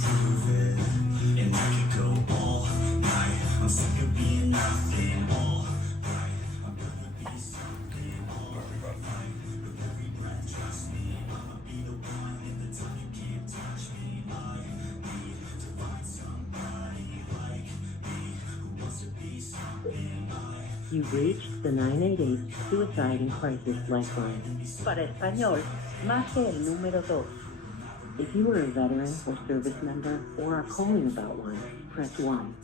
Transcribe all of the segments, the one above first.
And I could go all night. I'm sick of being nothing. All right, I'm gonna be something. All right, with every breath, trust me. I'ma be the one in the time you can't touch me. I need to find somebody like me who wants to be something. You've reached the 988 Suicide and Crisis Lifeline. Para español, marque el número 2. If you are a veteran or service member or are calling about one, press 1.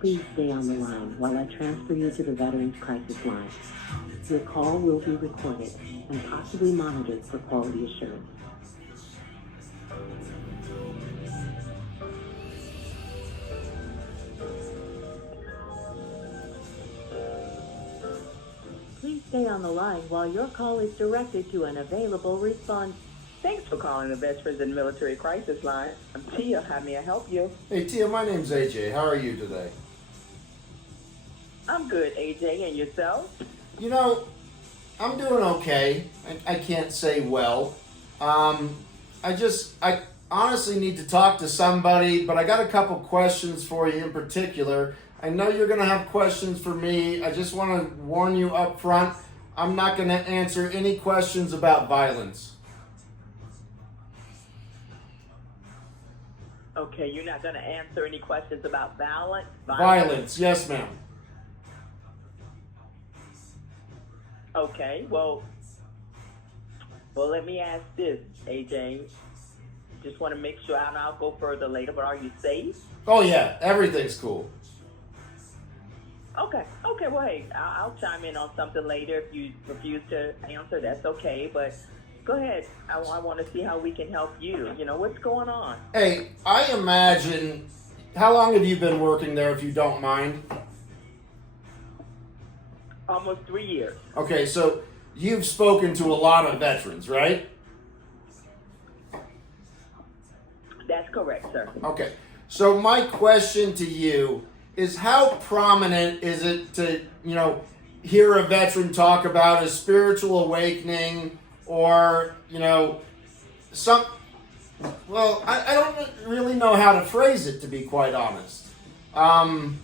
Please stay on the line while I transfer you to the Veterans Crisis Line. Your call will be recorded and possibly monitored for quality assurance. Please stay on the line while your call is directed to an available response. Thanks for calling the Veterans and Military Crisis Line. I'm Tia. How may I help you? Hey Tia, my name's AJ. How are you today? I'm good, AJ. And yourself? You know, I'm doing okay. I can't say well. I honestly need to talk to somebody, but I got a couple questions for you in particular. I know you're going to have questions for me. I just want to warn you up front, I'm not going to answer any questions about violence. Okay, you're not going to answer any questions about violence? Violence, yes ma'am. Okay, well, let me ask this, AJ. Just want to make sure, and I'll go further later, but are you safe? Oh yeah, everything's cool. Okay, well, hey, I'll chime in on something later. If you refuse to answer, that's okay, but go ahead. I want to see how we can help you. You know, what's going on? Hey, I imagine, how long have you been working there, if you don't mind? Almost 3 years. Okay, so you've spoken to a lot of veterans, right? That's correct, sir. Okay, so my question to you is, how prominent is it to, hear a veteran talk about a spiritual awakening or, I don't really know how to phrase it, to be quite honest. Well,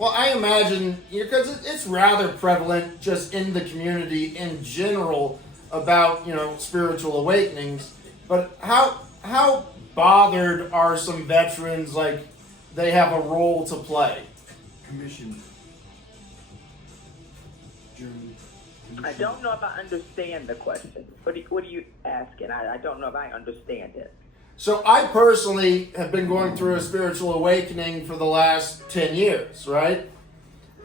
I imagine, because it's rather prevalent just in the community in general about, spiritual awakenings, but how bothered are some veterans, like, they have a role to play? Commission. German. I don't know if I understand the question. What are you asking? I don't know if I understand it. So I personally have been going through a spiritual awakening for the last 10 years, right?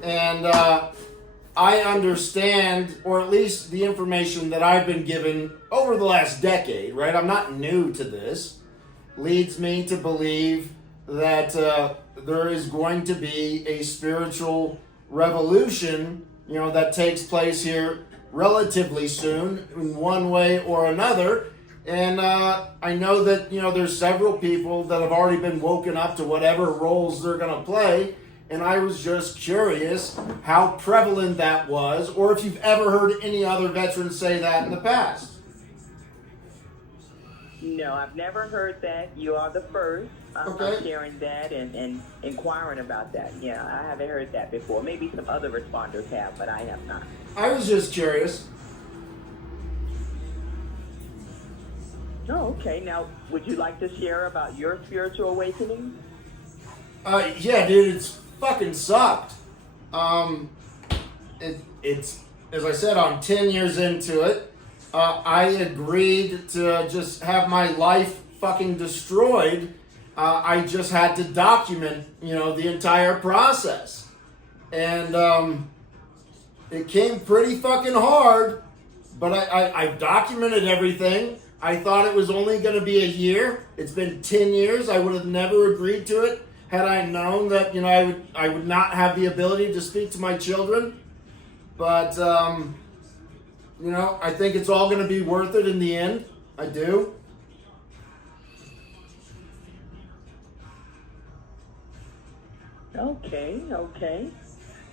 And I understand, or at least the information that I've been given over the last decade, right? I'm not new to this. Leads me to believe that there is going to be a spiritual revolution, that takes place here relatively soon in one way or another. And I know that, there's several people that have already been woken up to whatever roles they're going to play. And I was just curious how prevalent that was, or if you've ever heard any other veterans say that in the past. No, I've never heard that. You are the first. Okay. I'm sharing that and inquiring about that. Yeah, I haven't heard that before. Maybe some other responders have, but I have not. I was just curious. Oh, okay. Now, would you like to share about your spiritual awakening? Yeah, dude, it's fucking sucked. It's, as I said, I'm 10 years into it. I agreed to just have my life fucking destroyed. I just had to document, the entire process. And it came pretty fucking hard, but I documented everything. I thought it was only going to be a year. It's been 10 years. I would have never agreed to it had I known that, I would not have the ability to speak to my children. But, I think it's all going to be worth it in the end. I do. Okay.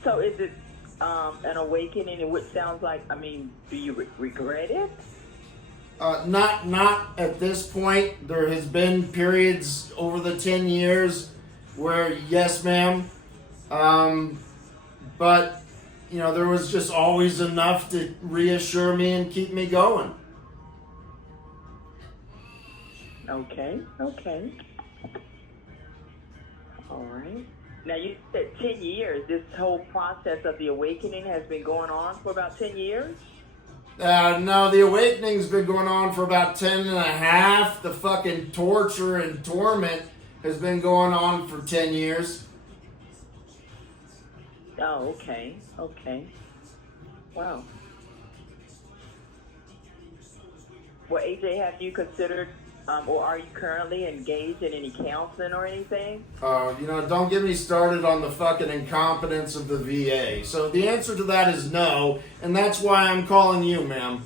So is it an awakening in which sounds like, do you regret it? Not at this point. There has been periods over the 10 years where yes, ma'am, but there was just always enough to reassure me and keep me going. Okay. All right. Now, you said 10 years. This whole process of the awakening has been going on for about 10 years? No, the awakening's been going on for about 10 and a half. The fucking torture and torment has been going on for 10 years. Oh, okay. Wow. Well, AJ, have you considered, or are you currently engaged in any counseling or anything? Don't get me started on the fucking incompetence of the VA. So the answer to that is no, and that's why I'm calling you, ma'am.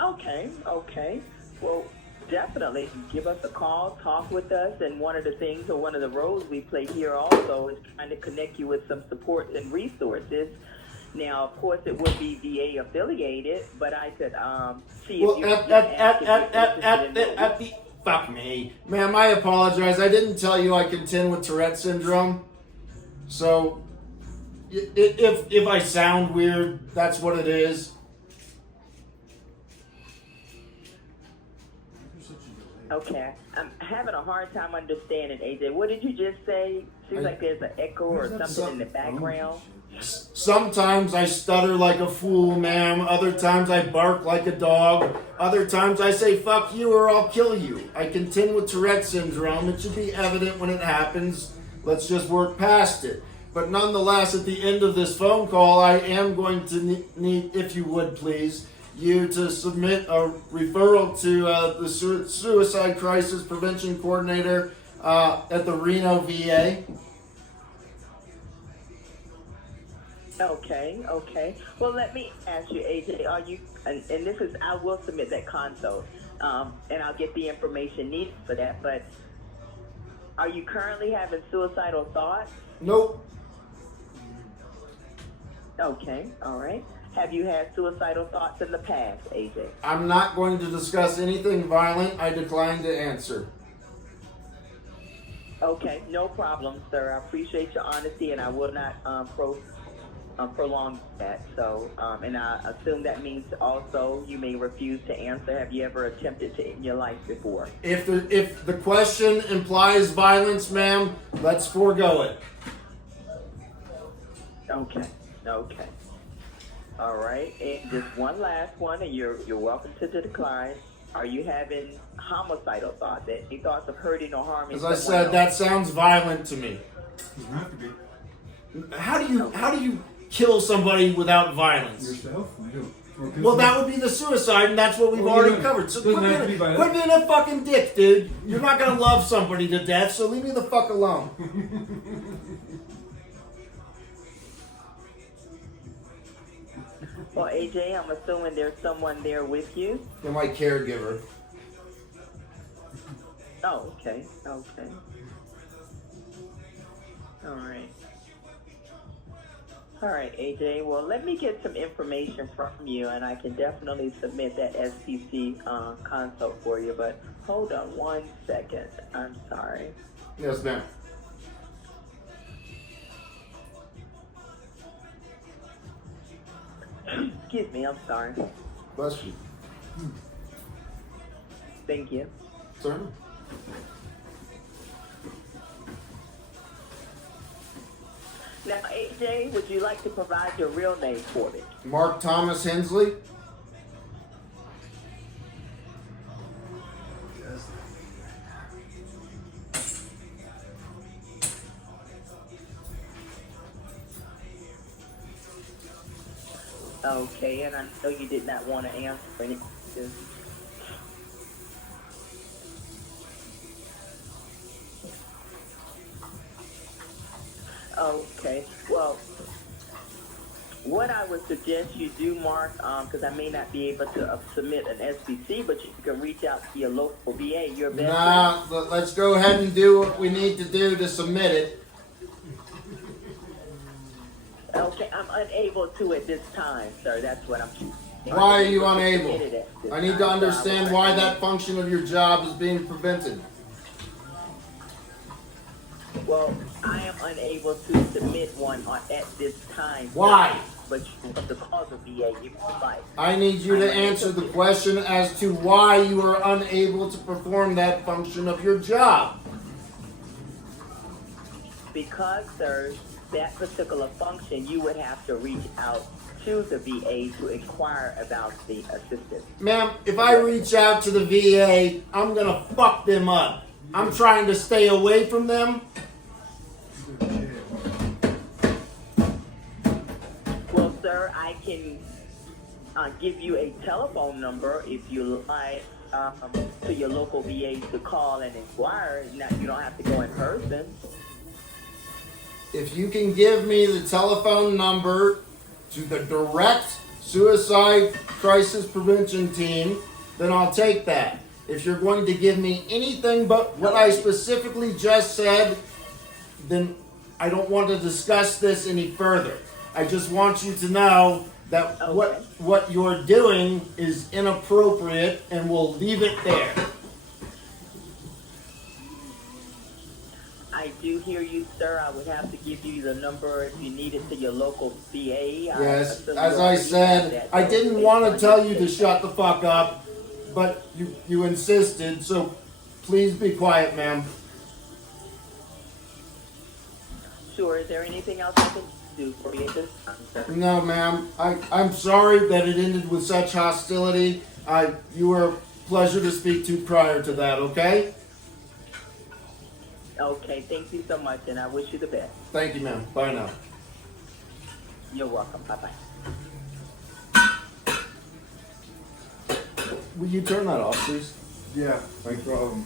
Okay. Well, definitely give us a call, talk with us, and one of the things, or one of the roles we play here also is trying to connect you with some support and resources. Now, of course, it would be VA affiliated, but I could see if you're fuck me, ma'am. I apologize. I didn't tell you I contend with Tourette syndrome. So, if I sound weird, that's what it is. Okay, I'm having a hard time understanding, AJ. What did you just say? Seems like there's an echo or something in the background. Sometimes I stutter like a fool, ma'am. Other times I bark like a dog. Other times I say, fuck you or I'll kill you. I contend with Tourette syndrome. It should be evident when it happens. Let's just work past it. But nonetheless, at the end of this phone call, I am going to need, if you would please, you to submit a referral to the Suicide Crisis Prevention Coordinator at the Reno VA. Okay. Well, let me ask you, AJ, are you, and this is, I will submit that consult, and I'll get the information needed for that, but are you currently having suicidal thoughts? Nope. Okay, all right. Have you had suicidal thoughts in the past, AJ? I'm not going to discuss anything violent. I decline to answer. Okay, no problem, sir. I appreciate your honesty, and I will not prolong that. So, and I assume that means also you may refuse to answer. Have you ever attempted to end your life before? If the question implies violence, ma'am, let's forego it. Okay. All right, and just one last one, and you're welcome to decline. Are you having homicidal thoughts? Any thoughts of hurting or harming? As I said, that sounds violent to me. Doesn't have to be. How do you kill somebody without violence? Yourself? Well, that would be the suicide, and that's what we've already covered. So quit being a fucking dick, dude. You're not gonna love somebody to death, so leave me the fuck alone. Well, AJ, I'm assuming there's someone there with you. You're my caregiver. Oh, okay. All right, AJ. Well, let me get some information from you, and I can definitely submit that SPC consult for you. But hold on one second. I'm sorry. Yes, ma'am. Excuse me. I'm sorry. Bless you. Thank you. Sir? Now, AJ, would you like to provide your real name for me? Mark Thomas Hensley. Okay, and I know you did not want to answer any. Okay, well, what I would suggest you do, Mark, because I may not be able to submit an SBC, but you can reach out to your local VA. Your best friend. Let's go ahead and do what we need to do to submit it. Okay, I'm unable to at this time, sir. That's what I'm Why are you unable? I need to understand why that function of your job is being prevented. Well, I am unable to submit one at this time. Why? But you have to call the VA if you like. I need you to answer the question as to why you are unable to perform that function of your job. Because, sir, that particular function, you would have to reach out to the VA to inquire about the assistance. Ma'am, if I reach out to the VA, I'm gonna fuck them up. I'm trying to stay away from them. Well, sir, I can give you a telephone number if you like to your local VA to call and inquire. Now, you don't have to go in person. If you can give me the telephone number to the direct suicide crisis prevention team, then I'll take that. If you're going to give me anything but what I specifically just said, then I don't want to discuss this any further. I just want you to know that what you're doing is inappropriate, and we'll leave it there. I do hear you, sir. I would have to give you the number if you need it to your local VA. Yes, as I said, I didn't want to tell you to shut the fuck up, but you insisted, so please be quiet, ma'am. Sure. Is there anything else I can do for you at this time, sir? No, ma'am. I'm sorry that it ended with such hostility. You were a pleasure to speak to prior to that, okay? Okay, thank you so much, and I wish you the best. Thank you, ma'am. Bye now. You're welcome. Bye-bye. Will you turn that off, please? Yeah, no problem.